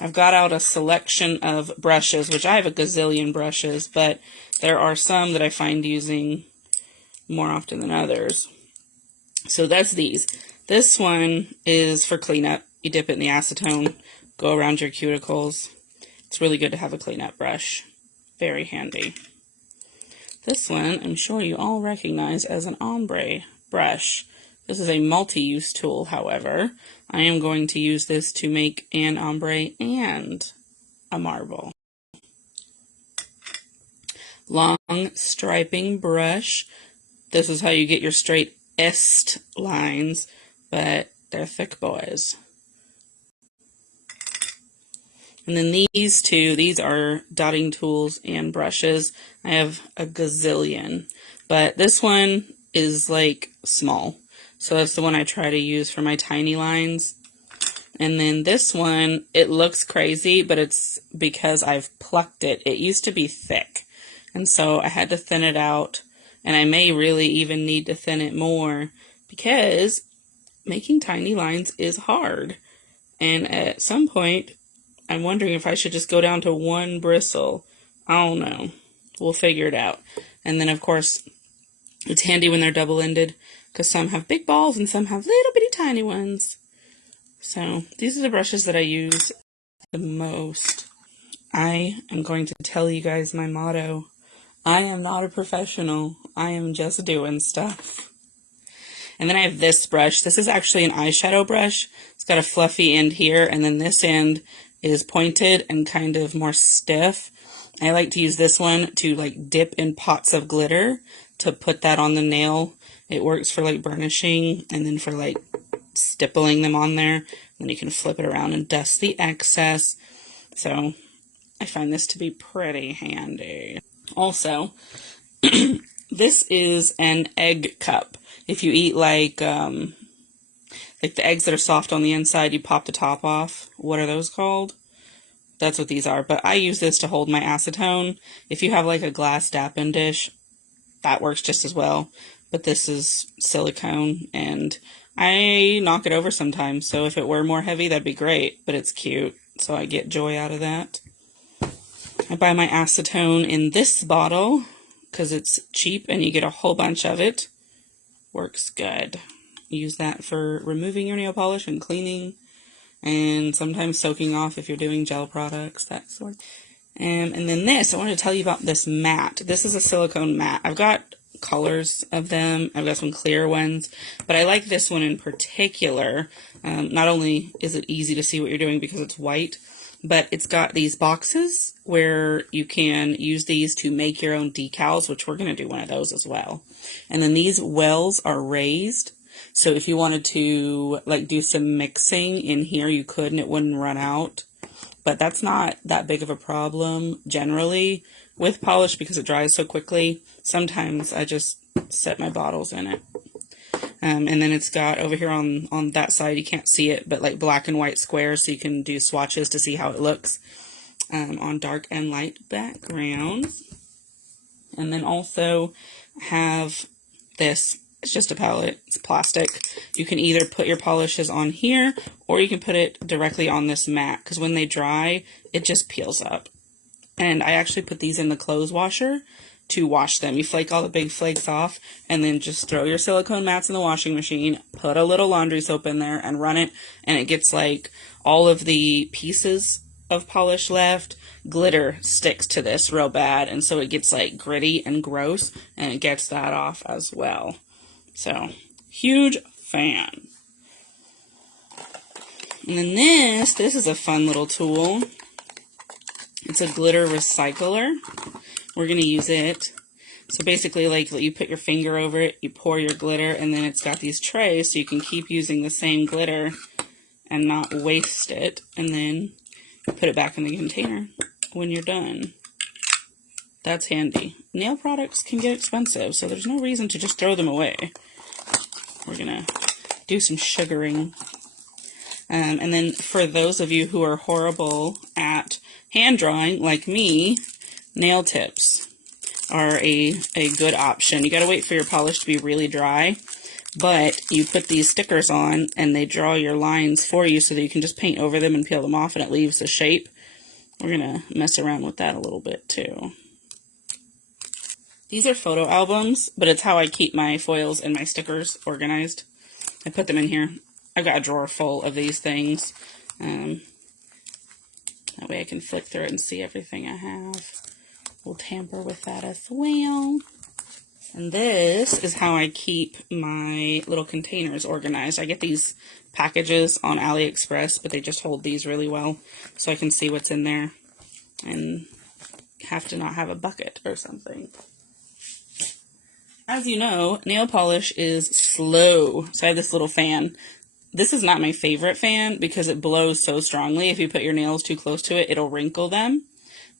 I've got out a selection of brushes, which I have a gazillion brushes, but there are some that I find using more often than others. So that's these. This one is for cleanup. You dip it in the acetone, go around your cuticles. It's really good to have a cleanup brush. Very handy. This one, I'm sure you all recognize as an ombre brush. This is a multi-use tool, however. I am going to use this to make an ombre and a marble. Long striping brush. This is how you get your straightest lines, but they're thick boys. And then these two, these are dotting tools and brushes. I have a gazillion, but this one is like small. So that's the one I try to use for my tiny lines. And then this one, it looks crazy, but it's because I've plucked it. It used to be thick, and so I had to thin it out, and I may really even need to thin it more because making tiny lines is hard. And at some point, I'm wondering if I should just go down to one bristle. I don't know. We'll figure it out. And then, of course, it's handy when they're double-ended because some have big balls and some have little bitty tiny ones. So these are the brushes that I use the most. I am going to tell you guys my motto. I am not a professional. I am just doing stuff. And then I have this brush. This is actually an eyeshadow brush. It's got a fluffy end here, and then this end is pointed and kind of more stiff. I like to use this one to like dip in pots of glitter to put that on the nail. It works for like burnishing and then for like stippling them on there. Then you can flip it around and dust the excess. So I find this to be pretty handy. Also, this is an egg cup. If you eat like the eggs that are soft on the inside, you pop the top off. What are those called? That's what these are. But I use this to hold my acetone. If you have like a glass dappen dish, that works just as well. But this is silicone, and I knock it over sometimes. So if it were more heavy, that'd be great. But it's cute, so I get joy out of that. I buy my acetone in this bottle because it's cheap and you get a whole bunch of it. Works good. Use that for removing your nail polish and cleaning, and sometimes soaking off if you're doing gel products, that sort. And then this, I want to tell you about this mat. This is a silicone mat. I've got colors of them. I've got some clear ones, but I like this one in particular. Not only is it easy to see what you're doing because it's white, but it's got these boxes where you can use these to make your own decals, which we're going to do one of those as well. And then these wells are raised. So if you wanted to like do some mixing in here, you could, and it wouldn't run out. But that's not that big of a problem generally with polish because it dries so quickly. Sometimes I just set my bottles in it. And then it's got over here on that side, you can't see it, but like black and white squares so you can do swatches to see how it looks on dark and light backgrounds. And then also have this. It's just a palette. It's plastic. You can either put your polishes on here or you can put it directly on this mat because when they dry, it just peels up. And I actually put these in the clothes washer to wash them. You flake all the big flakes off and then just throw your silicone mats in the washing machine, put a little laundry soap in there and run it, and it gets like all of the pieces of polish left. Glitter sticks to this real bad, and so it gets like gritty and gross, and it gets that off as well. So, huge fan. And then this is a fun little tool. It's a glitter recycler. We're going to use it. So basically, like, you put your finger over it, you pour your glitter, and then it's got these trays so you can keep using the same glitter and not waste it. And then you put it back in the container when you're done. That's handy. Nail products can get expensive, so there's no reason to just throw them away. We're going to do some sugaring. And then for those of you who are horrible at hand drawing, like me, nail tips are a good option. You got to wait for your polish to be really dry, but you put these stickers on and they draw your lines for you so that you can just paint over them and peel them off and it leaves the shape. We're going to mess around with that a little bit too. These are photo albums, but it's how I keep my foils and my stickers organized. I put them in here. I've got a drawer full of these things. That way I can flick through it and see everything I have. We'll tamper with that as well. And this is how I keep my little containers organized. I get these packages on AliExpress, but they just hold these really well, so I can see what's in there and have to not have a bucket or something. As you know, nail polish is slow, so I have this little fan. This is not my favorite fan because it blows so strongly. If you put your nails too close to it, it'll wrinkle them.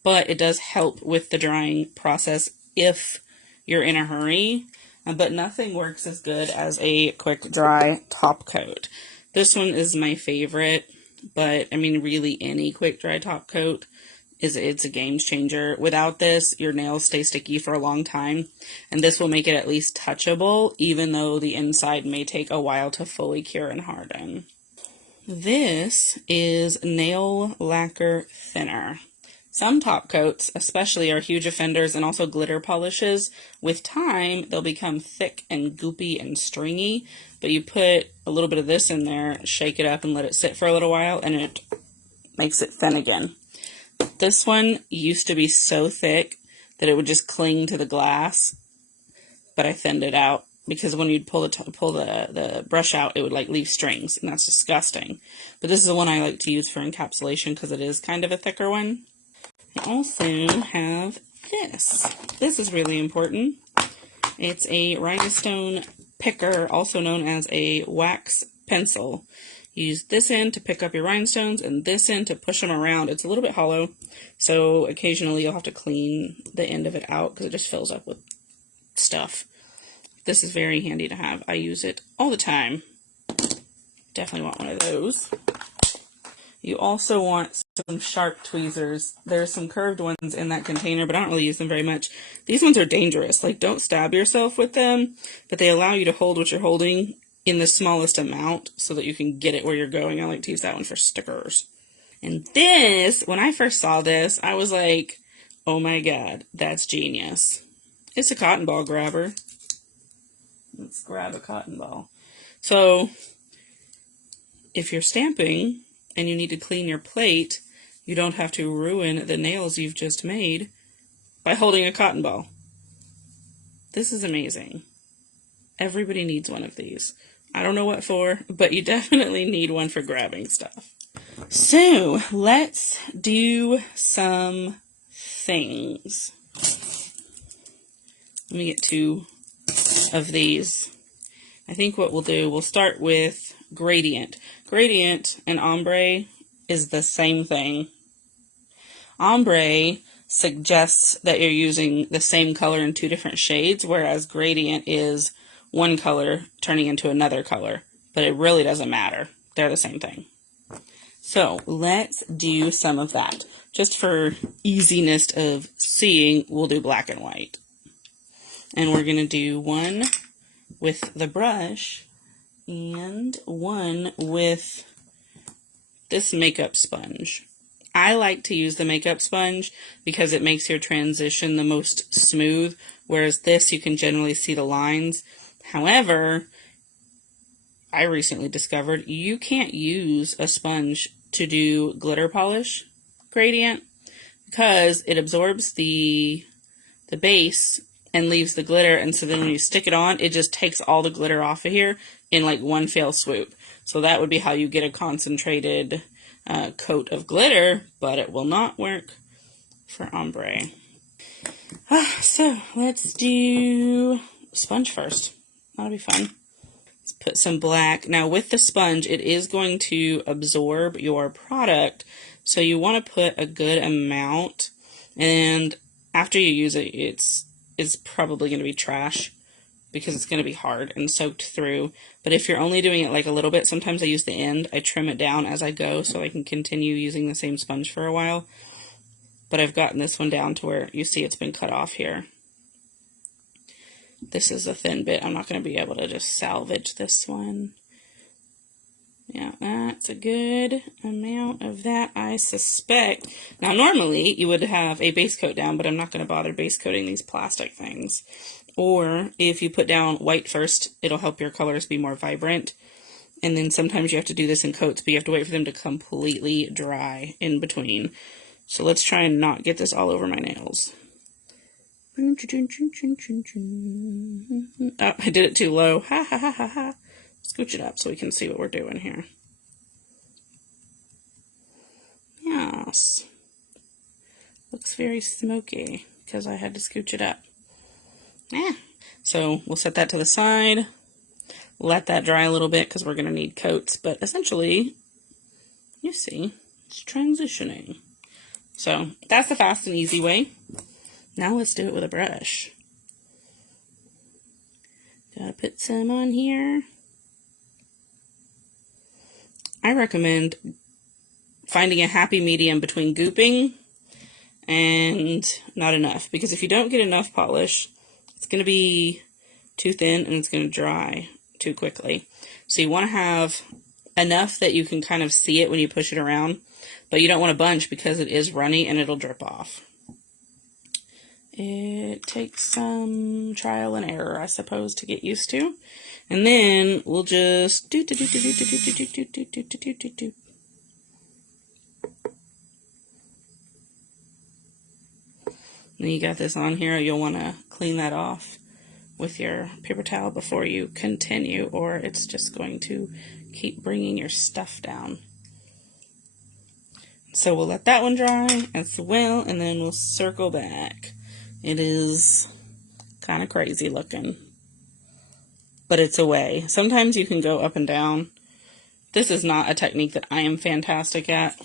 But it does help with the drying process if you're in a hurry. But nothing works as good as a quick dry top coat. This one is my favorite, but I mean really any quick dry top coat it's a game changer. Without this, your nails stay sticky for a long time, and this will make it at least touchable, even though the inside may take a while to fully cure and harden. This is nail lacquer thinner. Some top coats, especially, are huge offenders and also glitter polishes. With time, they'll become thick and goopy and stringy, but you put a little bit of this in there, shake it up, and let it sit for a little while, and it makes it thin again. This one used to be so thick that it would just cling to the glass, but I thinned it out because when you'd pull the brush out, it would like leave strings, and that's disgusting. But this is the one I like to use for encapsulation because it is kind of a thicker one. I also have this. This is really important. It's a rhinestone picker, also known as a wax pencil. Use this end to pick up your rhinestones and this end to push them around. It's a little bit hollow, so occasionally you'll have to clean the end of it out because it just fills up with stuff. This is very handy to have. I use it all the time. Definitely want one of those. You also want some sharp tweezers. There's some curved ones in that container, but I don't really use them very much. These ones are dangerous. Like, don't stab yourself with them, but they allow you to hold what you're holding in the smallest amount so that you can get it where you're going. I like to use that one for stickers. And this, when I first saw this, I was like, oh my god, that's genius. It's a cotton ball grabber. Let's grab a cotton ball. So, if you're stamping and you need to clean your plate, you don't have to ruin the nails you've just made by holding a cotton ball. This is amazing. Everybody needs one of these. I don't know what for, but you definitely need one for grabbing stuff. So, let's do some things. Let me get 2 of these. I think what we'll do, we'll start with gradient. Gradient and ombre is the same thing. Ombre suggests that you're using the same color in 2 different shades, whereas gradient is one color turning into another color, but it really doesn't matter. They're the same thing. So let's do some of that. Just for easiness of seeing, we'll do black and white. And we're going to do one with the brush and one with this makeup sponge. I like to use the makeup sponge because it makes your transition the most smooth, whereas this you can generally see the lines. However, I recently discovered you can't use a sponge to do glitter polish gradient because it absorbs the base and leaves the glitter, and so then when you stick it on, it just takes all the glitter off of here in like one fell swoop. So that would be how you get a concentrated coat of glitter, but it will not work for ombre. So let's do sponge first. That'll be fun. Let's put some black. Now with the sponge, it is going to absorb your product, so you want to put a good amount, and after you use it, it's probably going to be trash because it's going to be hard and soaked through. But if you're only doing it like a little bit, sometimes I use the end. I trim it down as I go so I can continue using the same sponge for a while. But I've gotten this one down to where you see it's been cut off here. This is a thin bit. I'm not going to be able to just salvage this one. Yeah, that's a good amount of that, I suspect. Now, normally you would have a base coat down, but I'm not going to bother base coating these plastic things. Or if you put down white first, it'll help your colors be more vibrant. And then sometimes you have to do this in coats, but you have to wait for them to completely dry in between. So let's try and not get this all over my nails. Oh, I did it too low. Ha ha ha ha ha. Scooch it up so we can see what we're doing here. Yes. Looks very smoky because I had to scooch it up. Yeah. So we'll set that to the side. Let that dry a little bit because we're going to need coats. But essentially, you see, it's transitioning. So that's the fast and easy way. Now let's do it with a brush. Gotta put some on here. I recommend finding a happy medium between gooping and not enough. Because if you don't get enough polish, it's going to be too thin and it's going to dry too quickly. So you want to have enough that you can kind of see it when you push it around. But you don't want a bunch because it is runny and it'll drip off. It takes some trial and error, I suppose, to get used to. And then we'll just do. Then you got this on here. You'll want to clean that off with your paper towel before you continue, or it's just going to keep bringing your stuff down. So we'll let that one dry as well, and then we'll circle back. It is kind of crazy looking, but it's a way. Sometimes you can go up and down. This is not a technique that I am fantastic at,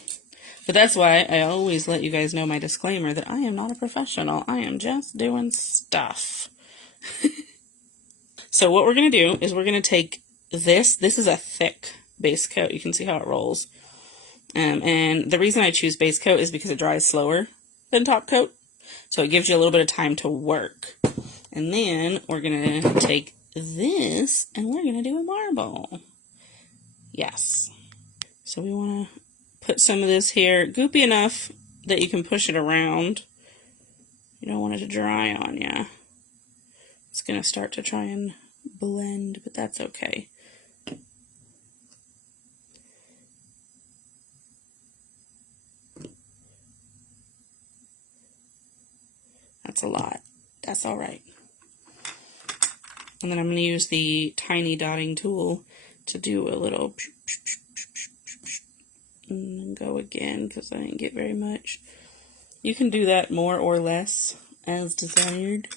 but that's why I always let you guys know my disclaimer that I am not a professional. I am just doing stuff. So what we're going to do is we're going to take this. This is a thick base coat. You can see how it rolls. And the reason I choose base coat is because it dries slower than top coat. So it gives you a little bit of time to work. And then we're going to take this and we're going to do a marble. Yes. So we want to put some of this here, goopy enough that you can push it around. You don't want it to dry on you. It's going to start to try and blend, but that's okay. That's a lot. That's all right. And then I'm going to use the tiny dotting tool to do a little and then go again because I didn't get very much. You can do that more or less as desired.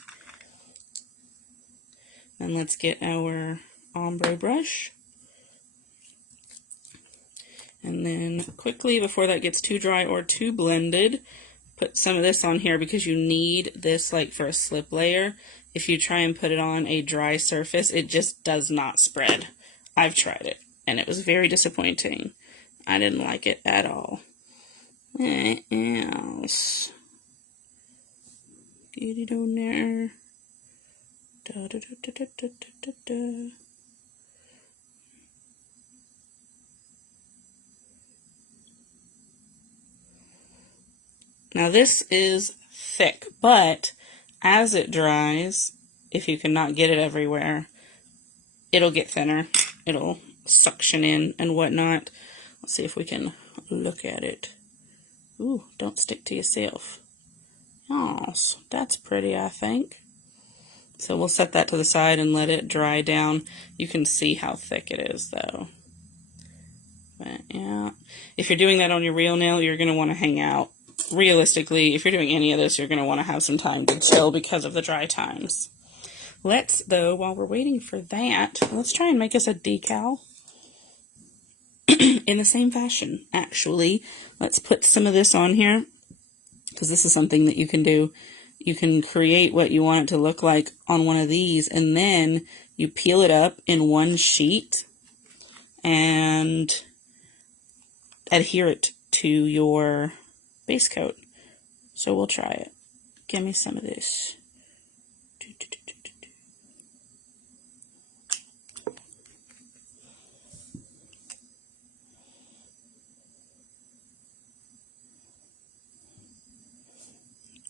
And let's get our ombre brush. And then quickly, before that gets too dry or too blended, put some of this on here because you need this like for a slip layer. If you try and put it on a dry surface, it just does not spread. I've tried it and it was very disappointing. I didn't like it at all. What else? Get it on there. Da, da, da, da, da, da, da, da. Now this is thick, but as it dries, if you cannot get it everywhere, it'll get thinner. It'll suction in and whatnot. Let's see if we can look at it. Ooh, don't stick to yourself. Yes, that's pretty, I think. So we'll set that to the side and let it dry down. You can see how thick it is, though. But yeah, if you're doing that on your real nail, you're going to want to hang out. Realistically, if you're doing any of this, you're going to want to have some time to chill because of the dry times. Let's, though, while we're waiting for that, let's try and make us a decal in the same fashion, actually. Let's put some of this on here because this is something that you can do. You can create what you want it to look like on one of these, and then you peel it up in one sheet and adhere it to your base coat. So we'll try it. Give me some of this.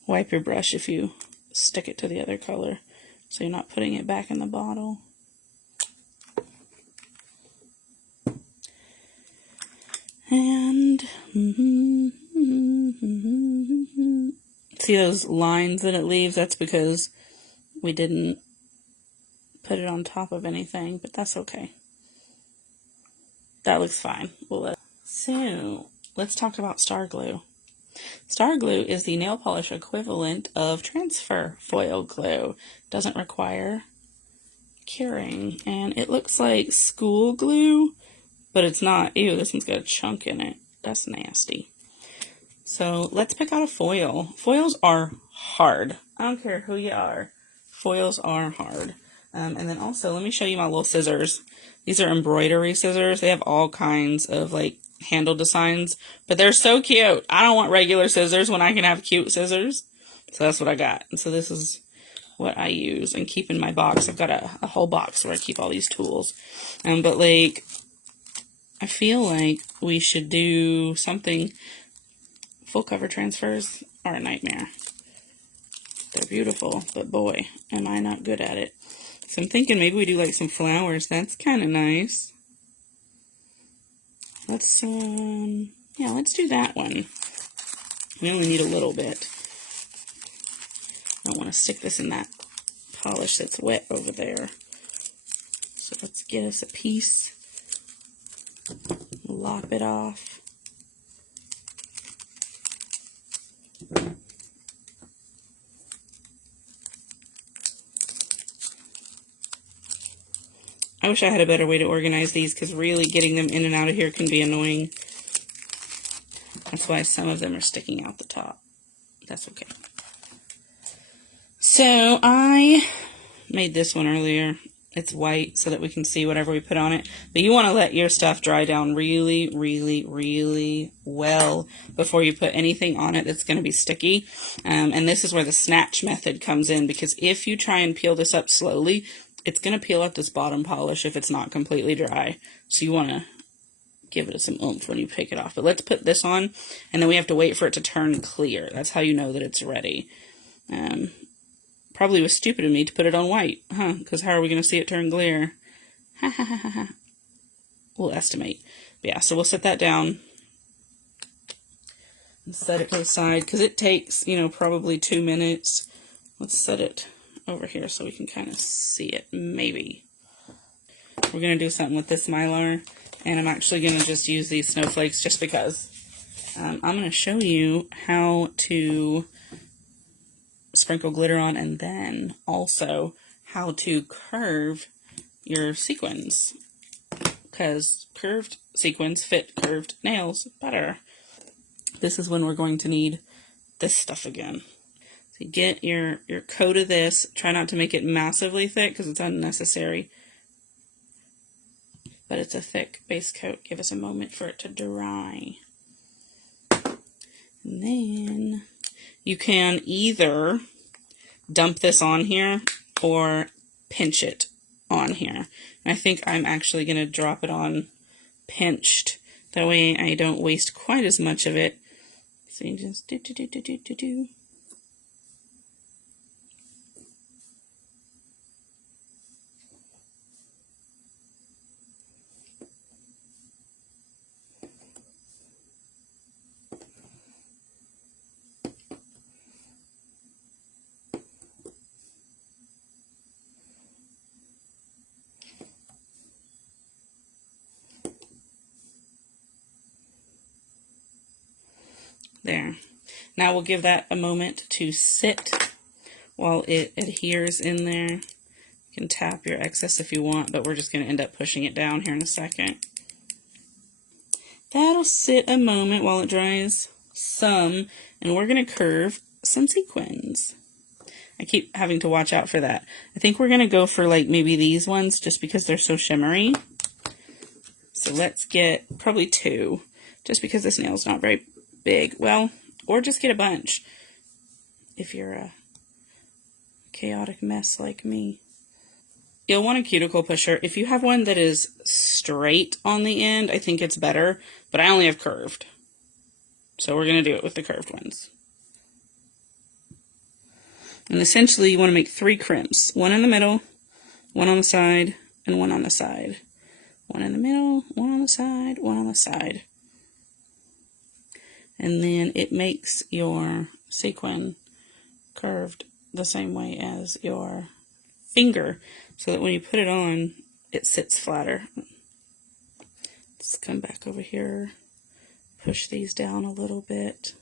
wipe your brush if you stick it to the other color, so you're not putting it back in the bottle. And see those lines that it leaves? That's because we didn't put it on top of anything, but that's okay. That looks fine. So let's talk about Star Glue. Star Glue is the nail polish equivalent of transfer foil glue. Doesn't require curing, and it looks like school glue, but it's not. Ew, this one's got a chunk in it. That's nasty. So let's pick out a foil. Foils are hard. I don't care who you are. Foils are hard. And then also, let me show you my little scissors. These are embroidery scissors. They have all kinds of like handle designs, but they're so cute. I don't want regular scissors when I can have cute scissors. So that's what I got. And so this is what I use and keep in my box. I've got a whole box where I keep all these tools. But like, I feel like we should do something. Full cover transfers are a nightmare. They're beautiful, but boy, am I not good at it. So I'm thinking maybe we do like some flowers. That's kind of nice. Let's, yeah, let's do that one. We only need a little bit. I don't want to stick this in that polish that's wet over there. So let's get us a piece. Lop it off. I wish I had a better way to organize these, because really getting them in and out of here can be annoying. That's why some of them are sticking out the top. That's okay. So I made this one earlier. It's white so that we can see whatever we put on it. But you want to let your stuff dry down really, really, really well before you put anything on it that's going to be sticky. And this is where the snatch method comes in, because if you try and peel this up slowly, it's going to peel up this bottom polish if it's not completely dry. So you want to give it some oomph when you take it off. But let's put this on, and then we have to wait for it to turn clear. That's how you know that it's ready. Probably was stupid of me to put it on white, huh? Because how are we going to see it turn clear? Ha ha ha ha ha. We'll estimate. But yeah, so we'll set that down and set it to the side, because it takes, you know, probably 2 minutes. Let's set it over here so we can kind of see it, maybe. We're going to do something with this Mylar, and I'm actually going to just use these snowflakes just because. I'm going to show you how to sprinkle glitter on, and then also how to curve your sequins, because curved sequins fit curved nails better. This is when we're going to need this stuff again. So you get your coat of this. Try not to make it massively thick because it's unnecessary, but it's a thick base coat. Give us a moment for it to dry. And then you can either dump this on here or pinch it on here. And I think I'm actually going to drop it on pinched. That way I don't waste quite as much of it. So you just do. There. Now we'll give that a moment to sit while it adheres in there. You can tap your excess if you want, but we're just going to end up pushing it down here in a second. That'll sit a moment while it dries some, and we're going to curve some sequins. I keep having to watch out for that. I think we're going to go for like maybe these ones just because they're so shimmery. So let's get probably 2, just because this nail's not very big. Well, or just get a bunch if you're a chaotic mess like me. You'll want a cuticle pusher. If you have one that is straight on the end, I think it's better, but I only have curved. So we're going to do it with the curved ones. And essentially you want to make 3 crimps. One in the middle, one on the side, and one on the side. One in the middle, one on the side, one on the side. And then it makes your sequin curved the same way as your finger, so that when you put it on, it sits flatter. Let's come back over here, push these down a little bit.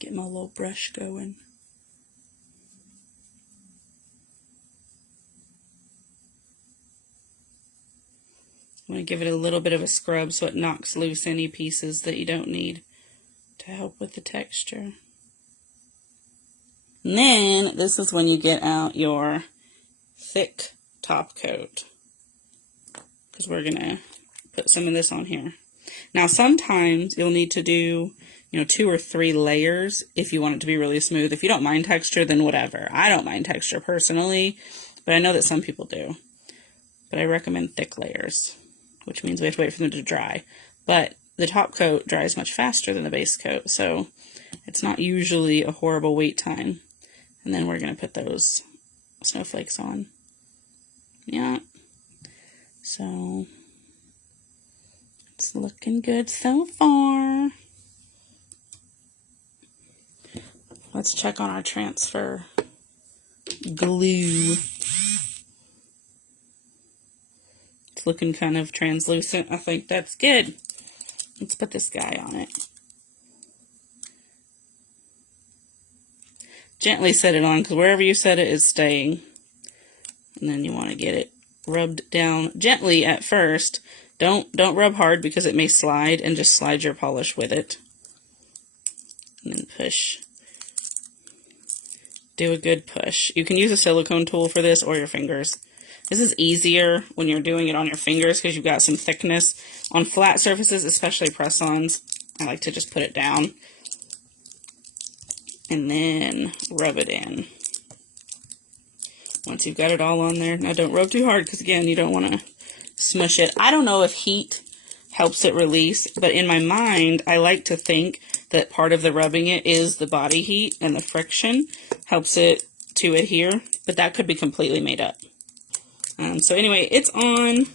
Get my little brush going. I'm going to give it a little bit of a scrub so it knocks loose any pieces that you don't need to help with the texture. And then this is when you get out your thick top coat, because we're going to put some of this on here. Now sometimes you'll need to do 2 or 3 layers if you want it to be really smooth. If you don't mind texture, then whatever. I don't mind texture personally, but I know that some people do. But I recommend thick layers, which means we have to wait for them to dry. But the top coat dries much faster than the base coat, so it's not usually a horrible wait time. And then we're going to put those snowflakes on. Yeah. So it's looking good so far. Let's check on our transfer glue. It's looking kind of translucent. I think that's good. Let's put this guy on it. Gently set it on, because wherever you set it is staying. And then you want to get it rubbed down gently at first. Don't rub hard because it may slide, and just slide your polish with it. And then push. Do a good push. You can use a silicone tool for this or your fingers. This is easier when you're doing it on your fingers because you've got some thickness. On flat surfaces, especially press-ons, I like to just put it down and then rub it in. Once you've got it all on there. Now don't rub too hard because, again, you don't want to smush it. I don't know if heat helps it release, but in my mind, I like to think that part of the rubbing it is the body heat, and the friction helps it to adhere, but that could be completely made up. So anyway, it's on,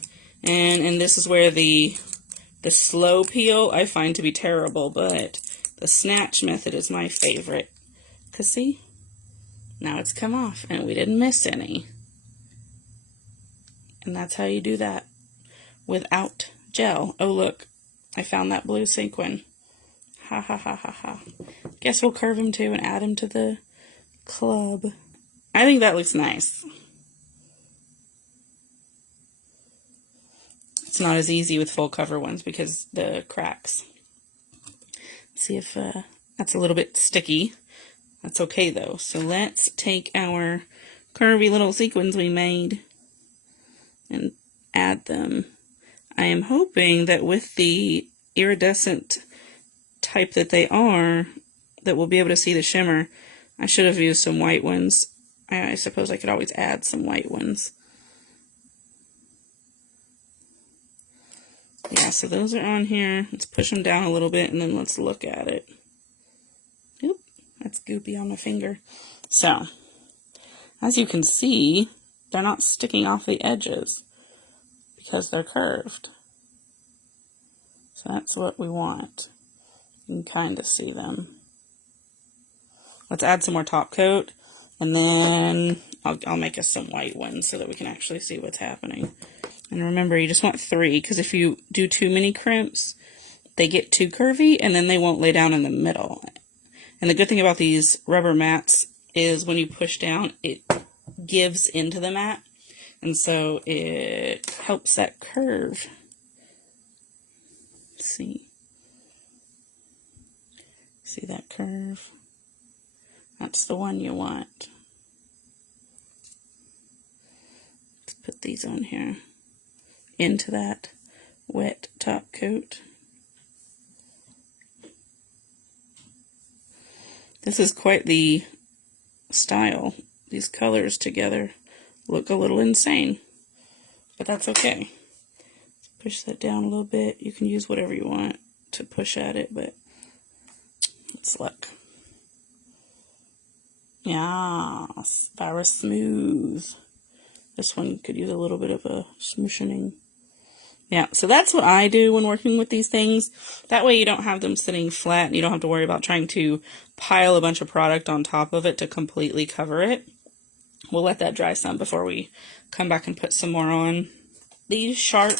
and this is where the slow peel I find to be terrible, but the snatch method is my favorite. Because see, now it's come off, and we didn't miss any. And that's how you do that without gel. Oh look, I found that blue sequin. Ha ha ha ha ha. Guess we'll curve him too and add him to the club. I think that looks nice. It's not as easy with full cover ones because the cracks. Let's see if that's a little bit sticky. That's okay though. So let's take our curvy little sequins we made and add them. I am hoping that with the iridescent type that they are, that we'll be able to see the shimmer. I should have used some white ones. I suppose I could always add some white ones. Yeah, so those are on here. Let's push them down a little bit and then let's look at it. Oop, that's goopy on my finger. So, as you can see, they're not sticking off the edges because they're curved. So that's what we want. You can kind of see them. Let's add some more top coat, and then I'll make us some white ones so that we can actually see what's happening. And remember, you just want 3, because if you do too many crimps, they get too curvy, and then they won't lay down in the middle. And the good thing about these rubber mats is when you push down, it gives into the mat, and so it helps that curve. Let's see. See that curve? That's the one you want. Let's put these on here into that wet top coat. This is quite the style. These colors together look a little insane, but that's okay. Let's Push that down a little bit. You can use whatever you want to push at it, but let's look. Yes, very smooth. This one could use a little bit of a smooshing. Yeah, so that's what I do when working with these things. That way you don't have them sitting flat and you don't have to worry about trying to pile a bunch of product on top of it to completely cover it. We'll let that dry some before we come back and put some more on. These sharp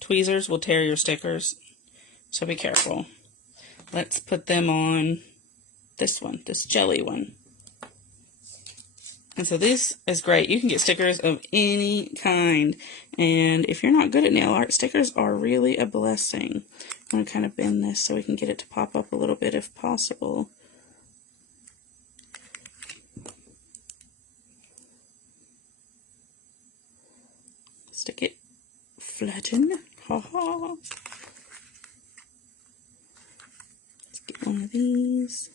tweezers will tear your stickers, so be careful. Let's put them on this one, this jelly one. And so this is great. You can get stickers of any kind. And if you're not good at nail art, stickers are really a blessing. I'm going to kind of bend this so we can get it to pop up a little bit if possible. Stick it, flatten. Ha ha. Let's get one of these.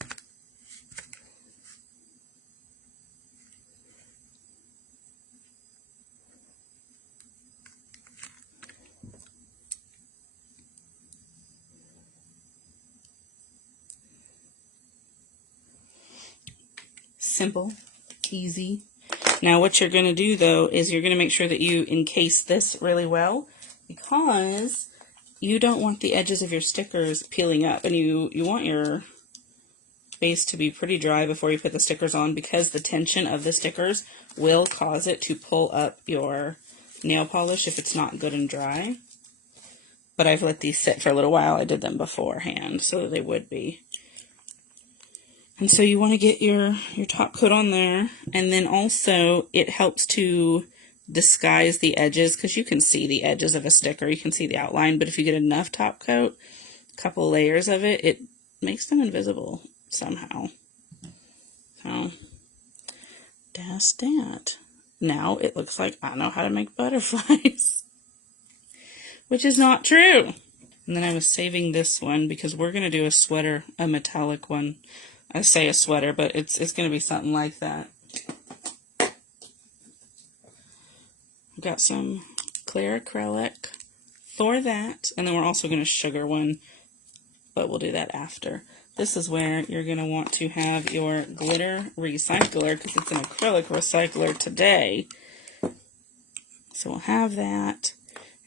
Simple, easy. Now what you're going to do though is you're going to make sure that you encase this really well, because you don't want the edges of your stickers peeling up, and you want your base to be pretty dry before you put the stickers on, because the tension of the stickers will cause it to pull up your nail polish if it's not good and dry. But I've let these sit for a little while. I did them beforehand so that they would be. And so you want to get your top coat on there, and then also it helps to disguise the edges, because you can see the edges of a sticker, you can see the outline, but if you get enough top coat, a couple layers of it, it makes them invisible somehow. So that's that. Now it looks like I know how to make butterflies, which is not true. And then I was saving this one because we're going to do a sweater, a metallic one. I say a sweater, but it's going to be something like that. I've got some clear acrylic for that, and then we're also going to sugar one, but we'll do that after. This is where you're going to want to have your glitter recycler, because it's an acrylic recycler today. So we'll have that,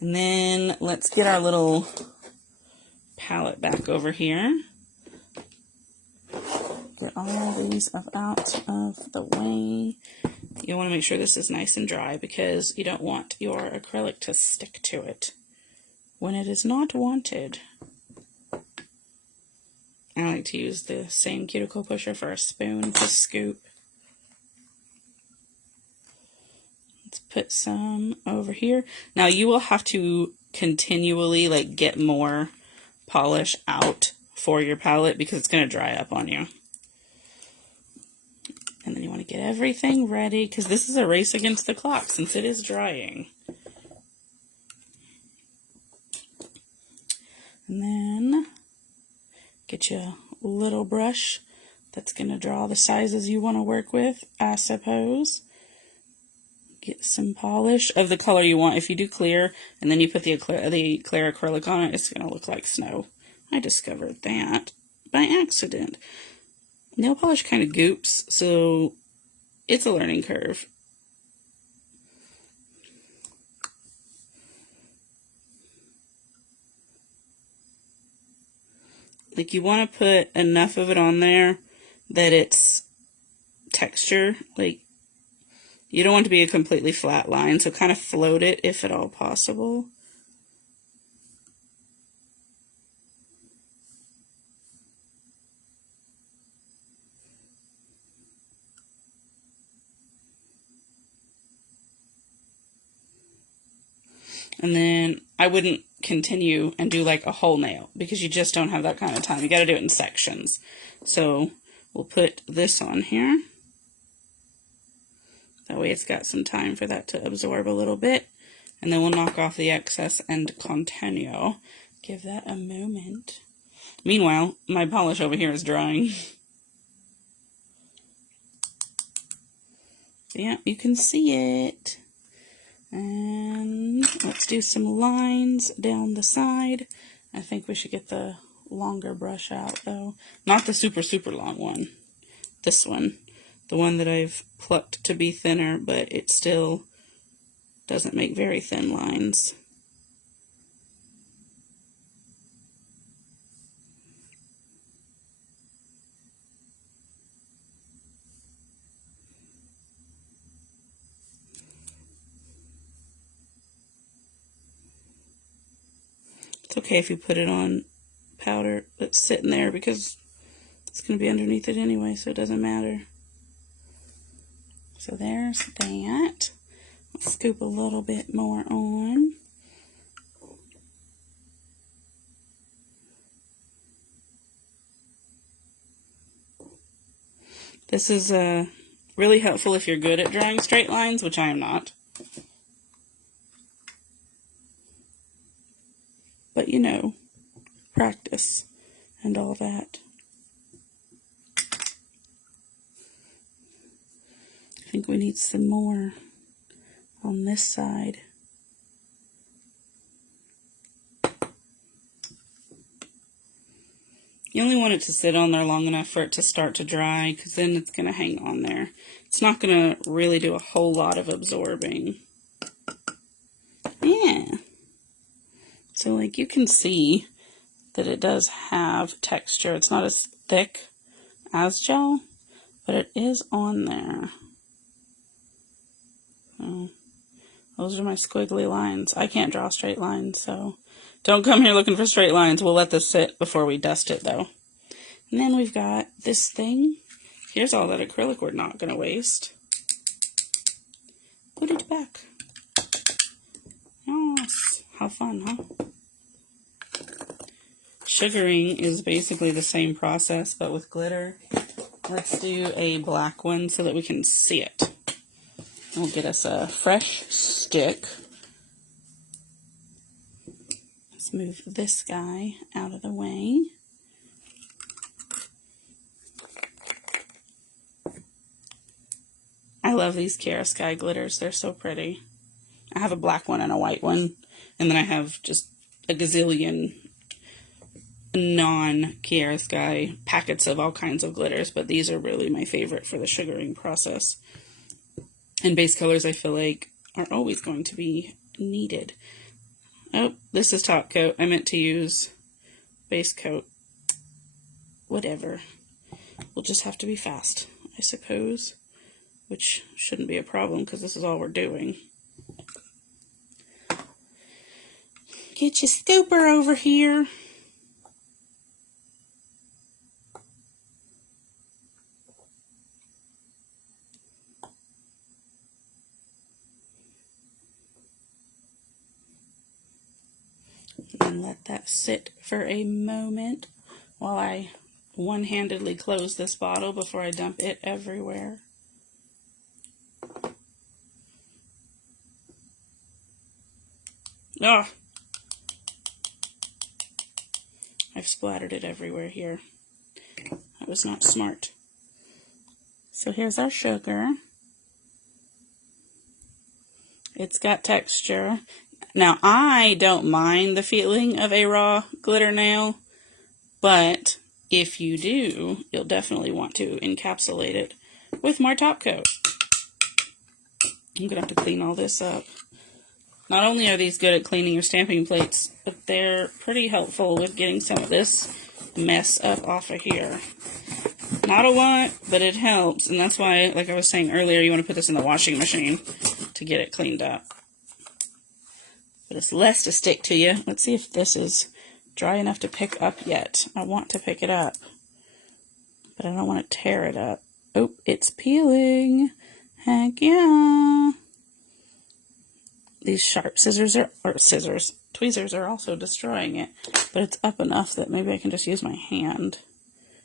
and then let's get our little palette back over here. Get all these out of the way. You want to make sure this is nice and dry, because you don't want your acrylic to stick to it when it is not wanted. I like to use the same cuticle pusher for a spoon to scoop. Let's put some over here. Now you will have to continually get more polish out for your palette, because it's going to dry up on you. And then you want to get everything ready, because this is a race against the clock since it is drying. And then get you a little brush that's going to draw the sizes you want to work with, I suppose. Get some polish of the color you want. If you do clear and then you put the clear acrylic on it, it's going to look like snow. I discovered that by accident. Nail polish kind of goops, so it's a learning curve. You want to put enough of it on there that it's texture. You don't want it to be a completely flat line, so kind of float it if at all possible. And then I wouldn't continue and do a whole nail, because you just don't have that kind of time. You got to do it in sections. So we'll put this on here. That way it's got some time for that to absorb a little bit. And then we'll knock off the excess and continue. Give that a moment. Meanwhile, my polish over here is drying. Yeah, you can see it. And let's do some lines down the side. I think we should get the longer brush out though. Not the super, super long one. This one. The one that I've plucked to be thinner, but it still doesn't make very thin lines. It's okay if you put it on powder that's sitting there because it's going to be underneath it anyway, so it doesn't matter. So there's that. Let's scoop a little bit more on. This is really helpful if you're good at drawing straight lines, which I am not. But you know, practice and all that. I think we need some more on this side. You only want it to sit on there long enough for it to start to dry, because then it's going to hang on there. It's not going to really do a whole lot of absorbing. Yeah. So like you can see that it does have texture. It's not as thick as gel, but it is on there. So those are my squiggly lines. I can't draw straight lines, so don't come here looking for straight lines. We'll let this sit before we dust it, though. And then we've got this thing. Here's all that acrylic we're not going to waste. Put it back. Yes. How fun, huh? Sugaring is basically the same process, but with glitter. Let's do a black one so that we can see it. We'll get us a fresh stick. Let's move this guy out of the way. I love these Chiara Sky glitters. They're so pretty. I have a black one and a white one, and then I have just a gazillion non-Chiara Sky packets of all kinds of glitters, but these are really my favorite for the sugaring process. And base colors, I feel like, are always going to be needed. Oh, this is top coat. I meant to use base coat. Whatever. We'll just have to be fast, I suppose, which shouldn't be a problem because this is all we're doing. Get your scooper over here. And let that sit for a moment while I one-handedly close this bottle before I dump it everywhere. Ah! I've splattered it everywhere here. That was not smart. So here's our sugar. It's got texture. Now, I don't mind the feeling of a raw glitter nail, but if you do, you'll definitely want to encapsulate it with more top coat. I'm going to have to clean all this up. Not only are these good at cleaning your stamping plates, but they're pretty helpful with getting some of this mess up off of here. Not a lot, but it helps, and that's why, like I was saying earlier, you want to put this in the washing machine to get it cleaned up. But it's less to stick to you. Let's see if this is dry enough to pick up yet. I want to pick it up, but I don't want to tear it up. Oh, it's peeling. Heck yeah. These sharp tweezers are also destroying it, but it's up enough that maybe I can just use my hand.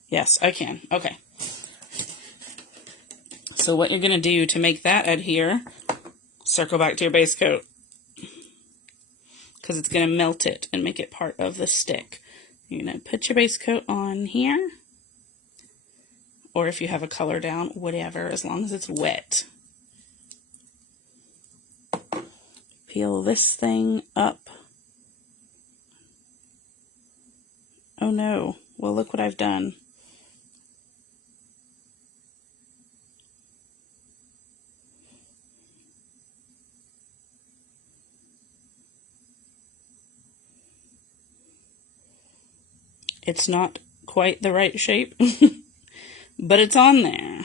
Yes, I can. Okay. So what you're going to do to make that adhere, circle back to your base coat, because it's going to melt it and make it part of the stick. You're going to put your base coat on here, or if you have a color down, whatever, as long as it's wet. peel this thing up. Oh no, well look what I've done. It's not quite the right shape, but it's on there.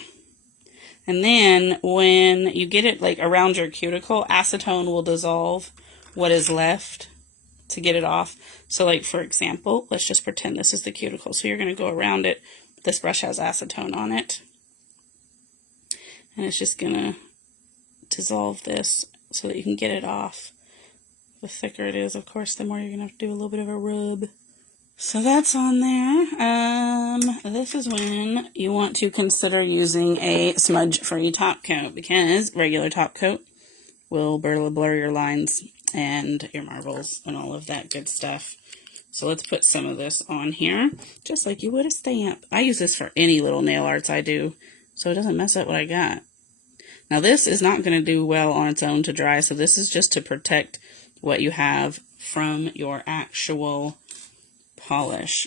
And then when you get it like around your cuticle, acetone will dissolve what is left to get it off. So like for example, let's just pretend this is the cuticle. So you're going to go around it. This brush has acetone on it. And it's just going to dissolve this so that you can get it off. The thicker it is, of course, the more you're going to have to do a little bit of a rub. So that's on there. This is when you want to consider using a smudge-free top coat, because regular top coat will blur your lines and your marbles and all of that good stuff. So let's put some of this on here, just like you would a stamp. I use this for any little nail arts I do, so it doesn't mess up what I got. Now this is not going to do well on its own to dry, so this is just to protect what you have from your actual polish.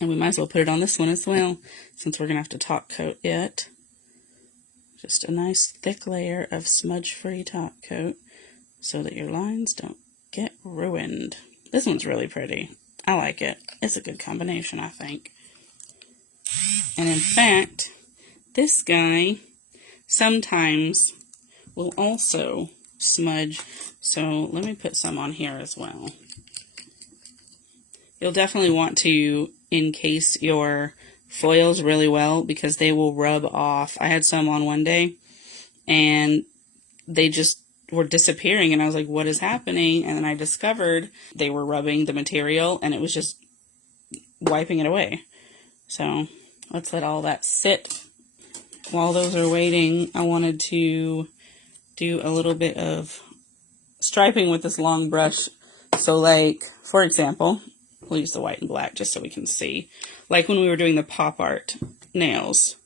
And we might as well put it on this one as well, since we're going to have to top coat it. Just a nice thick layer of smudge-free top coat so that your lines don't get ruined. This one's really pretty. I like it. It's a good combination, I think. And in fact, this guy sometimes will also smudge. So let me put some on here as well. You'll definitely want to encase your foils really well because they will rub off. I had some on one day and they just were disappearing and I was like, what is happening? And then I discovered they were rubbing the material and it was just wiping it away. So let's let all that sit. While those are waiting, I wanted to do a little bit of striping with this long brush. So like, for example, we'll use the white and black just so we can see. Like when we were doing the pop art nails,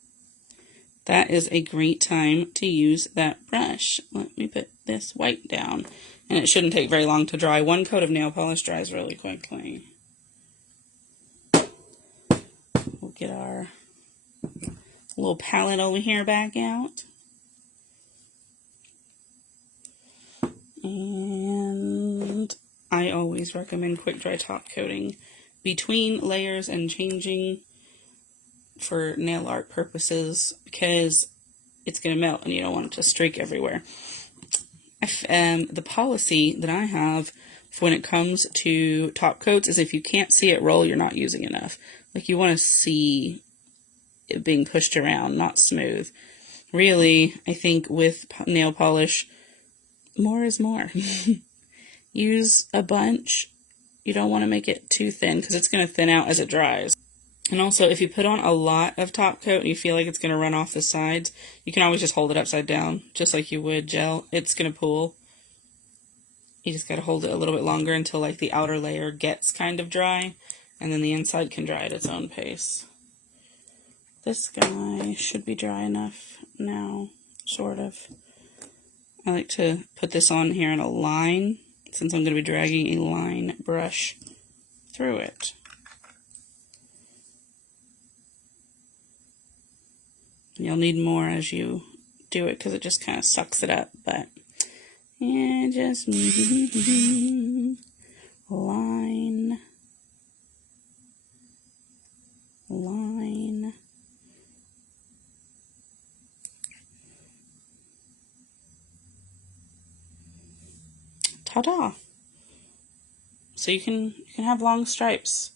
that is a great time to use that brush. Let me put this white down. And it shouldn't take very long to dry. One coat of nail polish dries really quickly. We'll get our little palette over here back out. And I always recommend quick dry top coating between layers and changing for nail art purposes because it's going to melt and you don't want it to streak everywhere. The policy that I have for when it comes to top coats is if you can't see it roll, you're not using enough. Like you want to see it being pushed around, not smooth. Really, I think with nail polish, more is more. Use a bunch. You don't want to make it too thin because it's going to thin out as it dries. And also, if you put on a lot of top coat and you feel like it's going to run off the sides, you can always just hold it upside down, just like you would gel. It's going to pool. You just got to hold it a little bit longer until like the outer layer gets kind of dry, and then the inside can dry at its own pace. This guy should be dry enough now, sort of. I like to put this on here in a line, since I'm going to be dragging a line brush through it. You'll need more as you do it because it just kind of sucks it up, but yeah, just line, line. Ta-da! So you can have long stripes.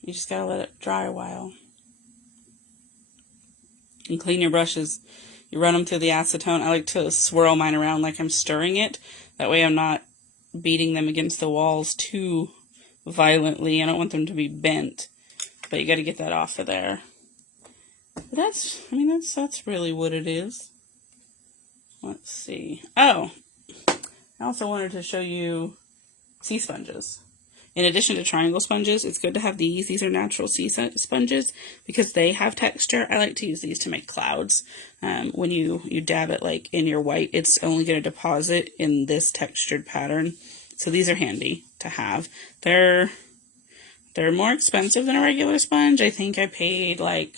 You just gotta let it dry a while. And clean your brushes. You run them through the acetone. I like to swirl mine around like I'm stirring it. That way I'm not beating them against the walls too violently. I don't want them to be bent. But you gotta get that off of there. But that's really what it is. Let's see. Oh! I also wanted to show you sea sponges. in addition to triangle sponges, it's good to have these. These are natural sea sponges because they have texture. I like to use these to make clouds. When you dab it like in your white, it's only going to deposit in this textured pattern. So these are handy to have. They're more expensive than a regular sponge. I think I paid like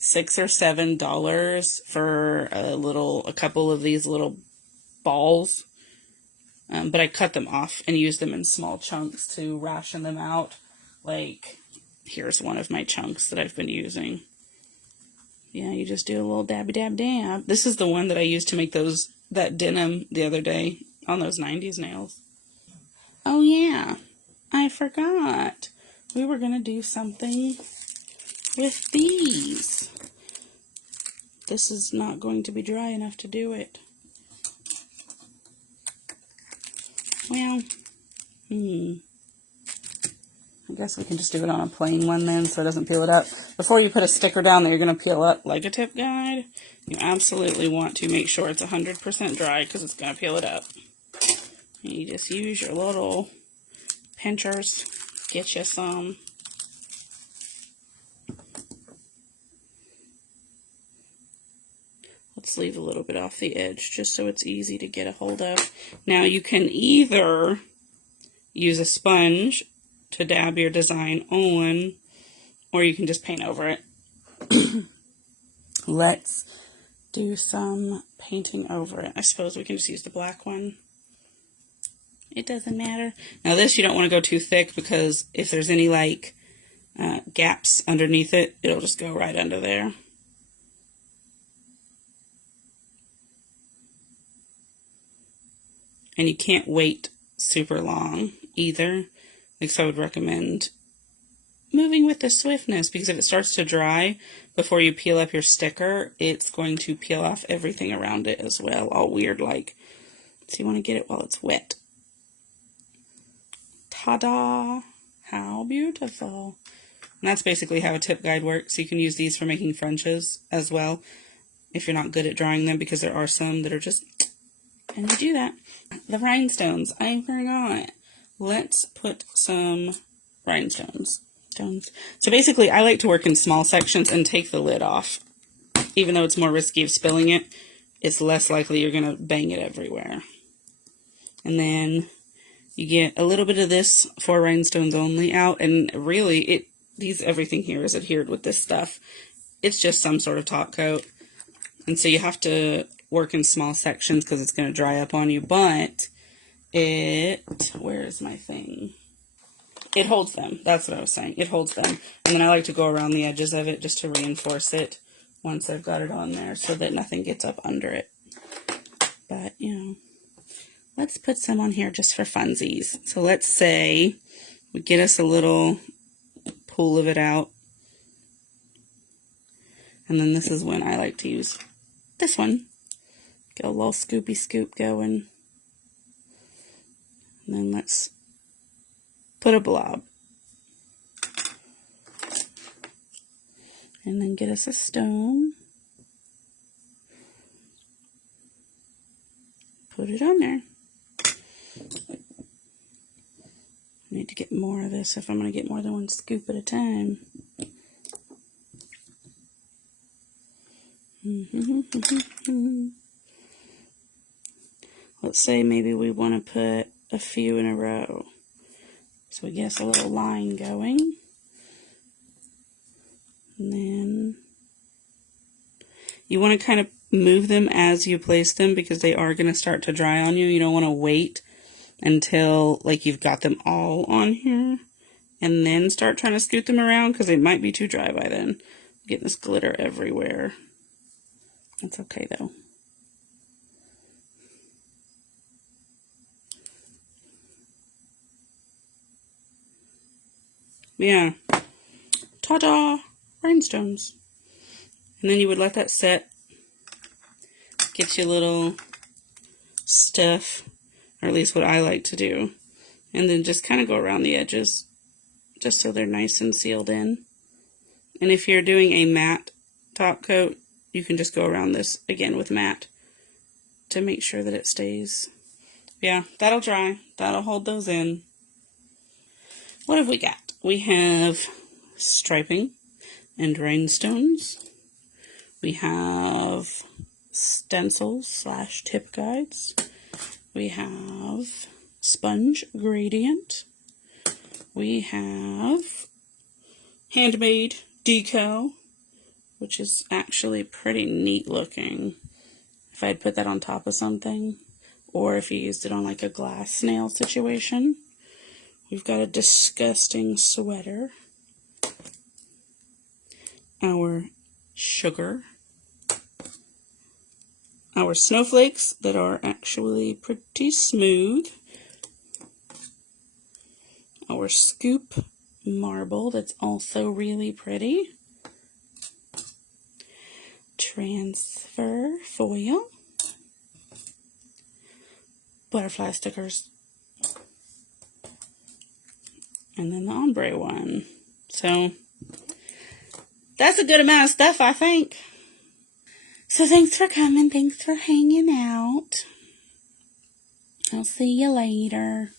$6 or $7 for a couple of these little balls. But I cut them off and used them in small chunks to ration them out. Like, here's one of my chunks that I've been using. Yeah, you just do a little dabby dab dab. This is the one that I used to make that denim the other day on those 90s nails. Oh yeah, I forgot. We were going to do something with these. This is not going to be dry enough to do it. Well, I guess we can just do it on a plain one then so it doesn't peel it up. Before you put a sticker down that you're going to peel up like a tip guide, you absolutely want to make sure it's 100% dry because it's going to peel it up. And you just use your little pinchers, get you some. Let's leave a little bit off the edge just so it's easy to get a hold of. Now you can either use a sponge to dab your design on, or you can just paint over it. Let's do some painting over it. I suppose we can just use the black one. It doesn't matter. Now this you don't want to go too thick because if there's any like gaps underneath it, it'll just go right under there. And you can't wait super long either. Like, so I would recommend moving with the swiftness because if it starts to dry before you peel up your sticker, it's going to peel off everything around it as well, all weird like. So you want to get it while it's wet. Ta-da! How beautiful. And that's basically how a tip guide works. You can use these for making Frenches as well if you're not good at drawing them because there are some that are just... And you do that. The rhinestones. I forgot. Let's put some rhinestones. So basically, I like to work in small sections and take the lid off. Even though it's more risky of spilling it, it's less likely you're going to bang it everywhere. And then you get a little bit of this for rhinestones only out. And really, everything here is adhered with this stuff. It's just some sort of top coat. And so you have to work in small sections because it's going to dry up on you, but where is my thing? It holds them. That's what I was saying. It holds them. And then I like to go around the edges of it just to reinforce it once I've got it on there so that nothing gets up under it. But, let's put some on here just for funsies. So let's say we get us a little pool of it out. And then this is when I like to use this one. Get a little scoopy scoop going. And then let's put a blob. And then get us a stone. Put it on there. I need to get more of this if I'm going to get more than one scoop at a time. Let's say maybe we want to put a few in a row. So we get a little line going. And then you want to kind of move them as you place them because they are going to start to dry on you. You don't want to wait until like you've got them all on here and then start trying to scoot them around because they might be too dry by then. Getting this glitter everywhere. That's okay though. Yeah. Ta-da! Rhinestones. And then you would let that set. Get your little stuff, or at least what I like to do. And then just kind of go around the edges, just so they're nice and sealed in. And if you're doing a matte top coat, you can just go around this again with matte to make sure that it stays. Yeah, that'll dry. That'll hold those in. What have we got? We have striping and rhinestones. We have stencils / tip guides. We have sponge gradient. We have handmade decal, which is actually pretty neat looking if I'd put that on top of something, or if you used it on like a glass snail situation. We've got a disgusting sweater. Our sugar. Our snowflakes that are actually pretty smooth. Our scoop marble that's also really pretty. Transfer foil. Butterfly stickers. And then the ombre one. So that's a good amount of stuff, I think. So thanks for coming. Thanks for hanging out. I'll see you later.